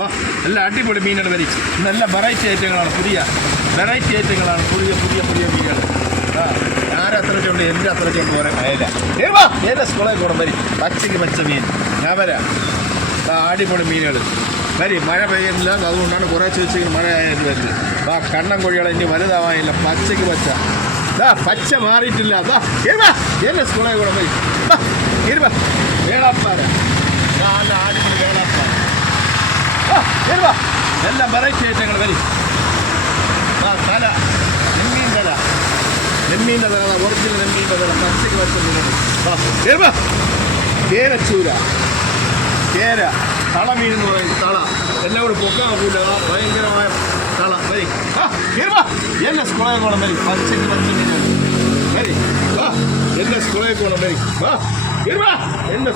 നല്ല അടിപൊളി മീനുകൾ വരി. നല്ല വെറൈറ്റി ഐറ്റങ്ങളാണ്, പുതിയ വെറൈറ്റി ഐറ്റങ്ങളാണ്, പുതിയ പുതിയ പുതിയ മീനുകൾ. ആരത്രയ്ക്കുണ്ട്, എൻ്റെ അത്രയ്ക്കൊന്നും പറയാൻ കഴിയില്ല. ഏതാ സ്കൂളെ കൂടെ വരി. പച്ചയ്ക്ക് പച്ച മീൻ ഞാൻ വരാം. അടിപൊളി മീനുകൾ വരി. മഴ പെയ്യുന്നില്ല, അതുകൊണ്ടാണ് കുറേ ചേച്ചിക്ക് മഴ ആയത് വരുന്നത്. കണ്ണൻ കോഴികൾ ഇനി വലുതാവാനില്ല. പച്ചയ്ക്ക് പച്ച പച്ച മാറിയിട്ടില്ല. എൻ്റെ സ്കൂളെ കൂടെ വരി. വേളാപ്പാറ അടിപൊളി വേളാപ്പാറ. എല്ലാം വെറൈറ്റി ഐറ്റങ്ങൾ വരി. തല നെമ്മീൻ തല, നെമ്മീൻ്റെ തല, ഒറിജിനൽ നെമ്മീൻ്റെ തല, പച്ചയ്ക്ക് പച്ച മീനുകൾ. കേരച്ചൂര, കേര, തളമീൻ എന്ന് പറയും. തള എല്ലാം കൂടെ പൊക്കാൻ നോക്കില്ല, ഭയങ്കരമായ തള വരി. എല്ലാ സ്കൂളേ കോണം വരി. പച്ചയ്ക്ക് പച്ച മീനുകൾ വരി. എല്ലാ സ്കൂളേ കോണം വരി. എൻ്റെ